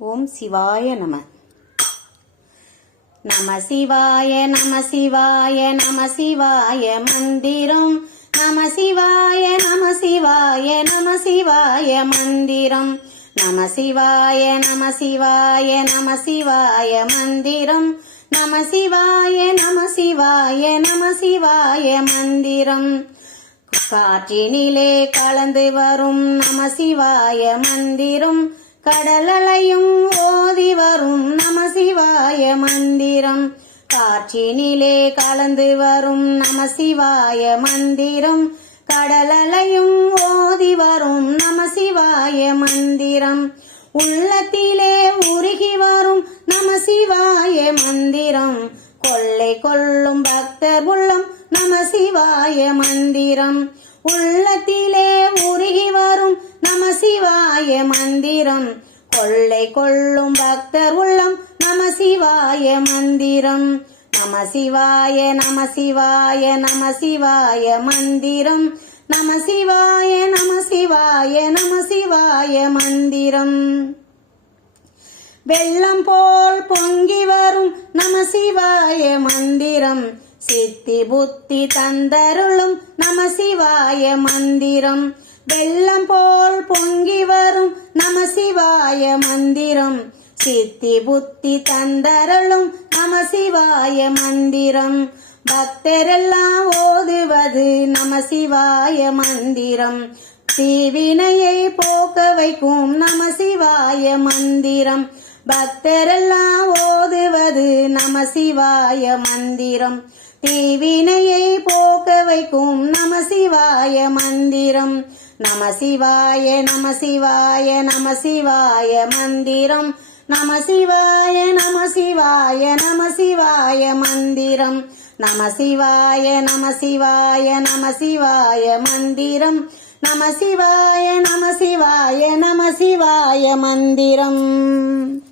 ஓம் சிவாய நம. நம சிவாய நம சிவாய நம சிவாய மந்திரம். நம சிவாய நம சிவாய நம சிவாய மந்திரம். நம சிவாய நம சிவாய நம சிவாய மந்திரம். நம சிவாய நம சிவாய நம சிவாய மந்திரம். காற்றினிலே கலந்து வரும் நம சிவாய மந்திரம். கடலலையும் ஓதி வரும் நம சிவாய மந்திரம். காற்றினிலே கலந்து வரும் நம சிவாய மந்திரம். கடலலையும் ஓதி வரும் நம சிவாய மந்திரம். உள்ளத்திலே உருகி வரும் நம சிவாய மந்திரம். கொள்ளை கொள்ளும் பக்தர் உள்ளம் நம சிவாய மந்திரம். உள்ளத்திலே உருகி வரும் நம சிவாய மந்திரம். கொள்ளை கொள்ளும் பக்தர் உள்ளம் நம சிவாய மந்திரம். நம சிவாய நம சிவாய நம சிவாய மந்திரம். நம சிவாய நம சிவாய நம சிவாய மந்திரம். வெள்ளம் போல் பொங்கி வரும் நம சிவாய மந்திரம். சித்தி புத்தி தந்தருளும் நம சிவாய மந்திரம். வெள்ளம் போல் பொங்கி வரும் நம சிவாய மந்திரம். சித்தி புத்தி தந்தருளும் நம சிவாய மந்திரம். பக்தரெல்லாம் ஓதுவது நம சிவாய மந்திரம். தீவினையை போக்க வைக்கும் நம சிவாய மந்திரம். பக்தரெல்லாம் ஓதுவது நம சிவாய மந்திரம். தீவினையை போக்க வைக்கும் நம சிவாய மந்திரம். நம சிவாய நம சிவாய நம சிவாய மந்திரம். நம சிவாய நம சிவாய நம சிவாய மந்திரம். நம சிவாய நம சிவாய நம சிவாய மந்திரம். நம சிவாய நம சிவாய நம சிவாய மந்திரம்.